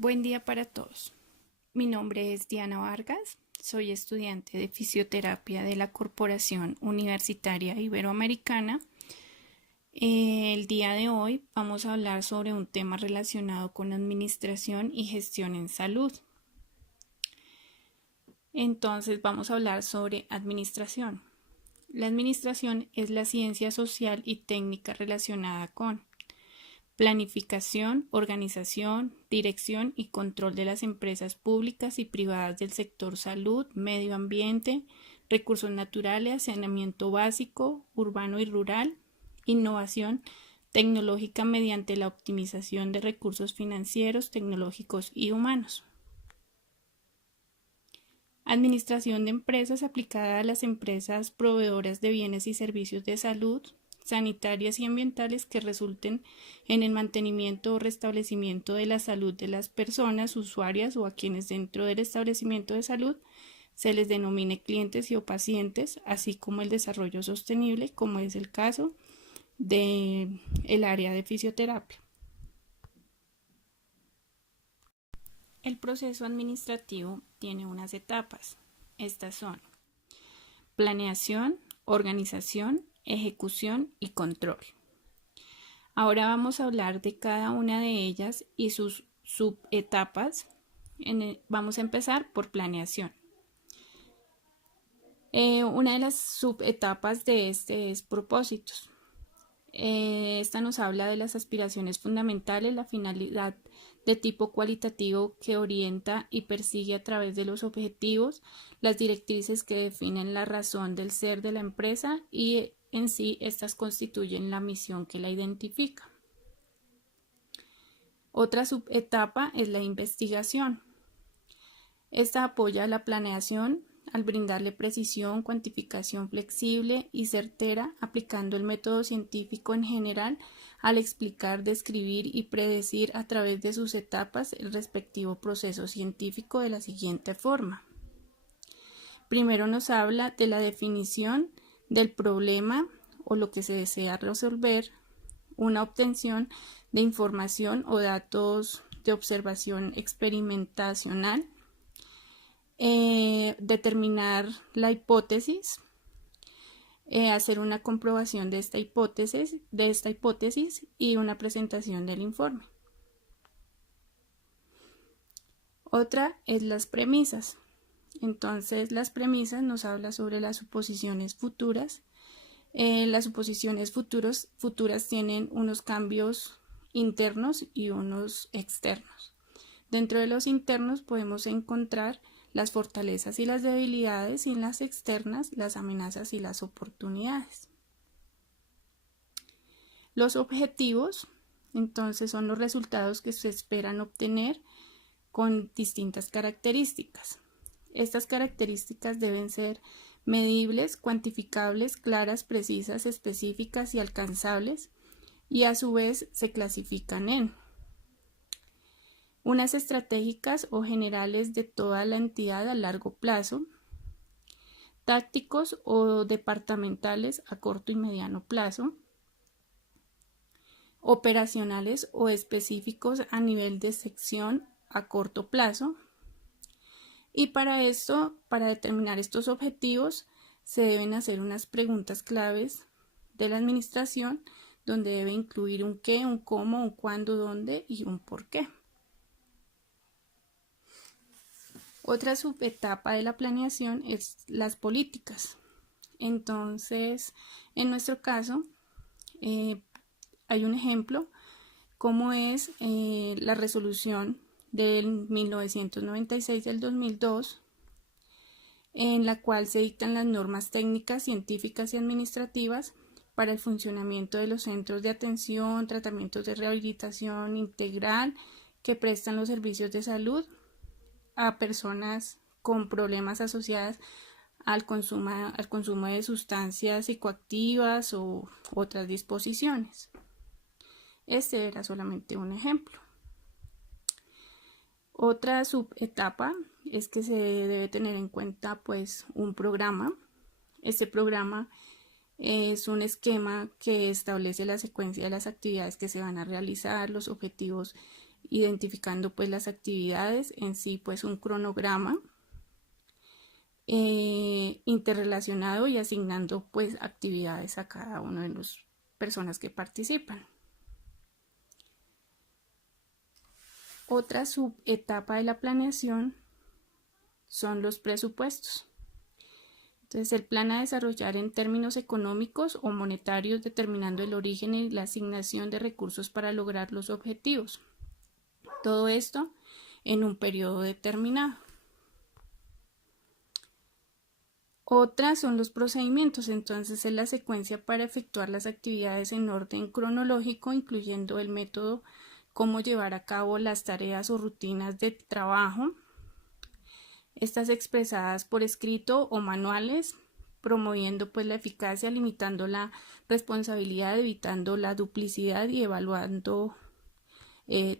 Buen día para todos. Mi nombre es Diana Vargas, soy estudiante de fisioterapia de la Corporación Universitaria Iberoamericana. El día de hoy vamos a hablar sobre un tema relacionado con administración y gestión en salud. Entonces vamos a hablar sobre administración. La administración es la ciencia social y técnica relacionada con planificación, organización, dirección y control de las empresas públicas y privadas del sector salud, medio ambiente, recursos naturales, saneamiento básico, urbano y rural, innovación tecnológica mediante la optimización de recursos financieros, tecnológicos y humanos. Administración de empresas aplicada a las empresas proveedoras de bienes y servicios de salud, sanitarias y ambientales que resulten en el mantenimiento o restablecimiento de la salud de las personas usuarias o a quienes dentro del establecimiento de salud se les denomine clientes y o pacientes, así como el desarrollo sostenible, como es el caso del área de fisioterapia. El proceso administrativo tiene unas etapas. Estas son planeación, organización, ejecución y control. Ahora vamos a hablar de cada una de ellas y sus subetapas. Vamos a empezar por planeación. Una de las subetapas de este es propósitos. Esta nos habla de las aspiraciones fundamentales, la finalidad de tipo cualitativo que orienta y persigue a través de los objetivos, las directrices que definen la razón del ser de la empresa y en sí estas constituyen la misión que la identifica. Otra subetapa es la investigación. Esta apoya la planeación al brindarle precisión, cuantificación flexible y certera, aplicando el método científico en general al explicar, describir y predecir a través de sus etapas el respectivo proceso científico de la siguiente forma. Primero nos habla de la definición del problema o lo que se desea resolver, una obtención de información o datos de observación experimentacional, determinar la hipótesis, hacer una comprobación de esta hipótesis y una presentación del informe. Otra es las premisas. Entonces, las premisas nos habla sobre las suposiciones futuras. Las suposiciones futuras tienen unos cambios internos y unos externos. Dentro de los internos podemos encontrar las fortalezas y las debilidades, y en las externas las amenazas y las oportunidades. Los objetivos, entonces, son los resultados que se esperan obtener con distintas características. Estas características deben ser medibles, cuantificables, claras, precisas, específicas y alcanzables, y a su vez se clasifican en unas estratégicas o generales de toda la entidad a largo plazo, tácticos o departamentales a corto y mediano plazo, operacionales o específicos a nivel de sección a corto plazo. Y para esto, para determinar estos objetivos, se deben hacer unas preguntas claves de la administración, donde debe incluir un qué, un cómo, un cuándo, dónde y un por qué. Otra subetapa de la planeación es las políticas. Entonces, en nuestro caso, hay un ejemplo, como es la resolución del 1996 del 2002, en la cual se dictan las normas técnicas, científicas y administrativas para el funcionamiento de los centros de atención, tratamientos de rehabilitación integral que prestan los servicios de salud a personas con problemas asociados al consumo de sustancias psicoactivas o otras disposiciones. Este era solamente un ejemplo. Otra subetapa es que se debe tener en cuenta pues un programa. Este programa es un esquema que establece la secuencia de las actividades que se van a realizar, los objetivos identificando pues las actividades en sí, pues un cronograma interrelacionado y asignando pues actividades a cada una de las personas que participan. Otra subetapa de la planeación son los presupuestos. Entonces, el plan a desarrollar en términos económicos o monetarios, determinando el origen y la asignación de recursos para lograr los objetivos. Todo esto en un periodo determinado. Otras son los procedimientos, entonces es la secuencia para efectuar las actividades en orden cronológico, incluyendo el método, cómo llevar a cabo las tareas o rutinas de trabajo, estas expresadas por escrito o manuales, promoviendo pues la eficacia, limitando la responsabilidad, evitando la duplicidad y evaluando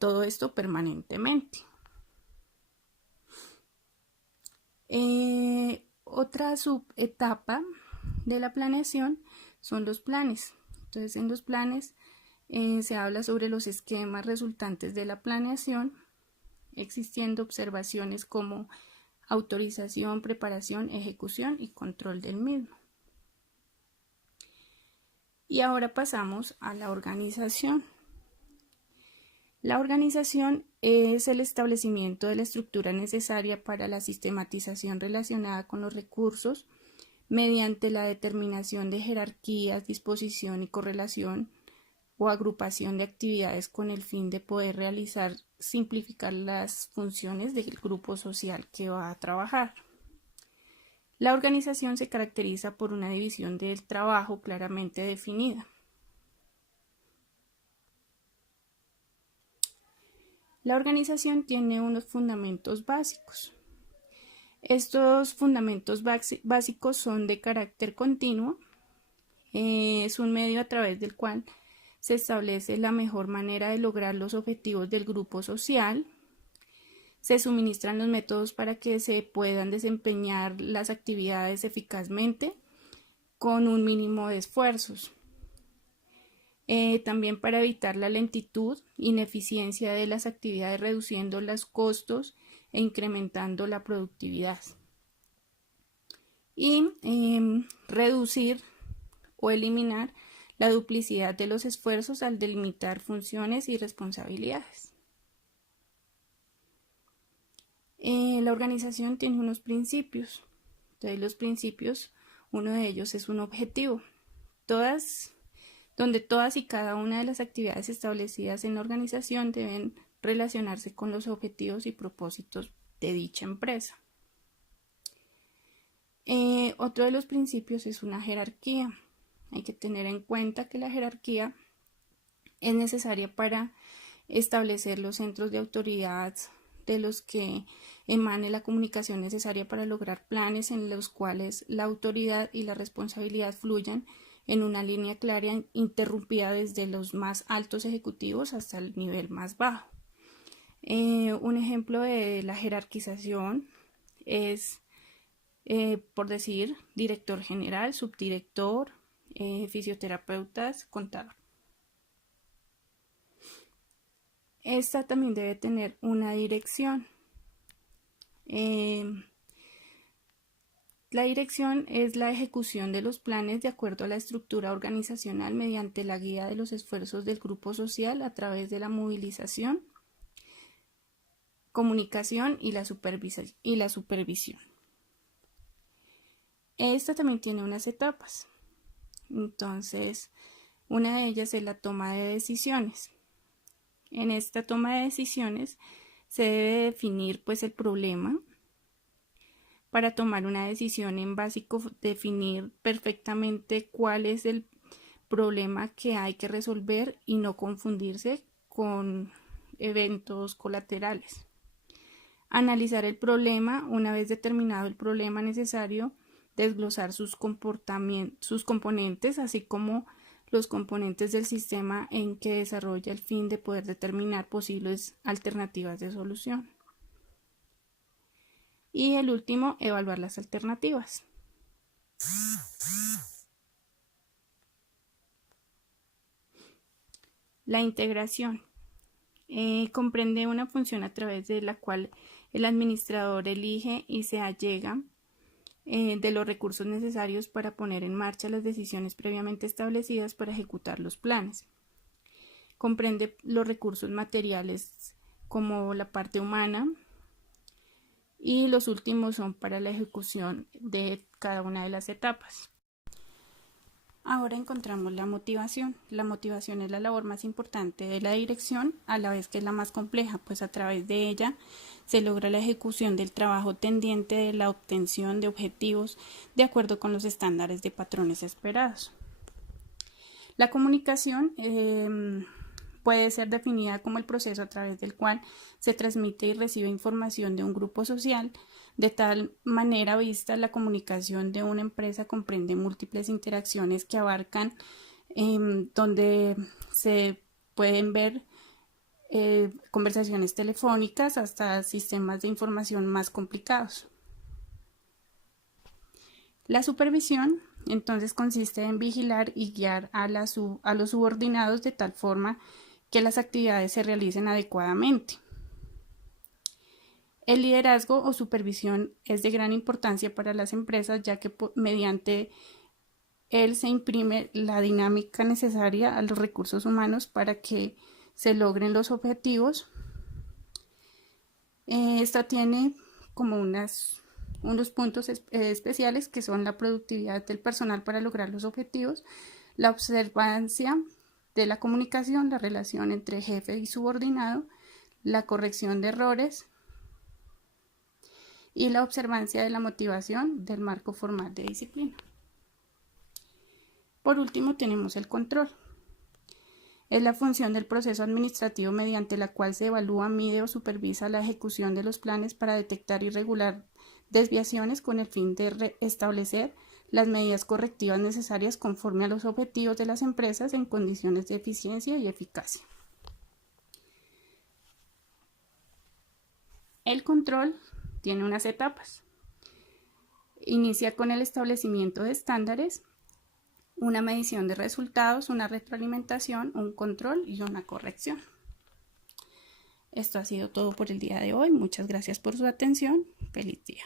todo esto permanentemente. Otra subetapa de la planeación son los planes. Entonces, en los planes se habla sobre los esquemas resultantes de la planeación, existiendo observaciones como autorización, preparación, ejecución y control del mismo. Y ahora pasamos a la organización. La organización es el establecimiento de la estructura necesaria para la sistematización relacionada con los recursos mediante la determinación de jerarquías, disposición y correlación o agrupación de actividades con el fin de poder simplificar las funciones del grupo social que va a trabajar. La organización se caracteriza por una división del trabajo claramente definida. La organización tiene unos fundamentos básicos. Estos fundamentos básicos son de carácter continuo. Es un medio a través del cual se establece la mejor manera de lograr los objetivos del grupo social. Se suministran los métodos para que se puedan desempeñar las actividades eficazmente con un mínimo de esfuerzos. También para evitar la lentitud, ineficiencia de las actividades, reduciendo los costos e incrementando la productividad. Y reducir o eliminar la duplicidad de los esfuerzos al delimitar funciones y responsabilidades. La organización tiene unos principios. Entonces, los principios, uno de ellos es un objetivo. Donde todas y cada una de las actividades establecidas en la organización deben relacionarse con los objetivos y propósitos de dicha empresa. Otro de los principios es una jerarquía. Hay que tener en cuenta que la jerarquía es necesaria para establecer los centros de autoridad de los que emane la comunicación necesaria para lograr planes en los cuales la autoridad y la responsabilidad fluyan en una línea clara, interrumpida desde los más altos ejecutivos hasta el nivel más bajo. Un ejemplo de la jerarquización es, por decir, director general, subdirector, fisioterapeutas, contador. Esta también debe tener una dirección. La dirección es la ejecución de los planes de acuerdo a la estructura organizacional mediante la guía de los esfuerzos del grupo social a través de la movilización, comunicación y la supervisión. Esta también tiene unas etapas. Entonces, una de ellas es la toma de decisiones. En esta toma de decisiones se debe definir pues el problema. Para tomar una decisión, en básico, definir perfectamente cuál es el problema que hay que resolver y no confundirse con eventos colaterales. Analizar el problema, una vez determinado el problema necesario, desglosar sus componentes, así como los componentes del sistema en que desarrolla el fin de poder determinar posibles alternativas de solución. Y el último, evaluar las alternativas. La integración. comprende una función a través de la cual el administrador elige y se allega de los recursos necesarios para poner en marcha las decisiones previamente establecidas para ejecutar los planes. Comprende los recursos materiales como la parte humana, y los últimos son para la ejecución de cada una de las etapas. Ahora encontramos la motivación. La motivación es la labor más importante de la dirección, a la vez que es la más compleja, pues a través de ella se logra la ejecución del trabajo tendiente de la obtención de objetivos de acuerdo con los estándares de patrones esperados. La comunicación puede ser definida como el proceso a través del cual se transmite y recibe información de un grupo social. De tal manera vista, la comunicación de una empresa comprende múltiples interacciones que abarcan donde se pueden ver conversaciones telefónicas hasta sistemas de información más complicados. La supervisión entonces consiste en vigilar y guiar a los subordinados de tal forma que las actividades se realicen adecuadamente. El liderazgo o supervisión es de gran importancia para las empresas, ya que mediante él se imprime la dinámica necesaria a los recursos humanos para que se logren los objetivos. Esta tiene como unos puntos especiales que son la productividad del personal para lograr los objetivos, la observancia de la comunicación, la relación entre jefe y subordinado, la corrección de errores y la observancia de la motivación del marco formal de disciplina. Por último, tenemos el control. Es la función del proceso administrativo mediante la cual se evalúa, mide o supervisa la ejecución de los planes para detectar y regular desviaciones con el fin de establecer las medidas correctivas necesarias conforme a los objetivos de las empresas en condiciones de eficiencia y eficacia. El control tiene unas etapas. Inicia con el establecimiento de estándares, una medición de resultados, una retroalimentación, un control y una corrección. Esto ha sido todo por el día de hoy. Muchas gracias por su atención. Feliz día.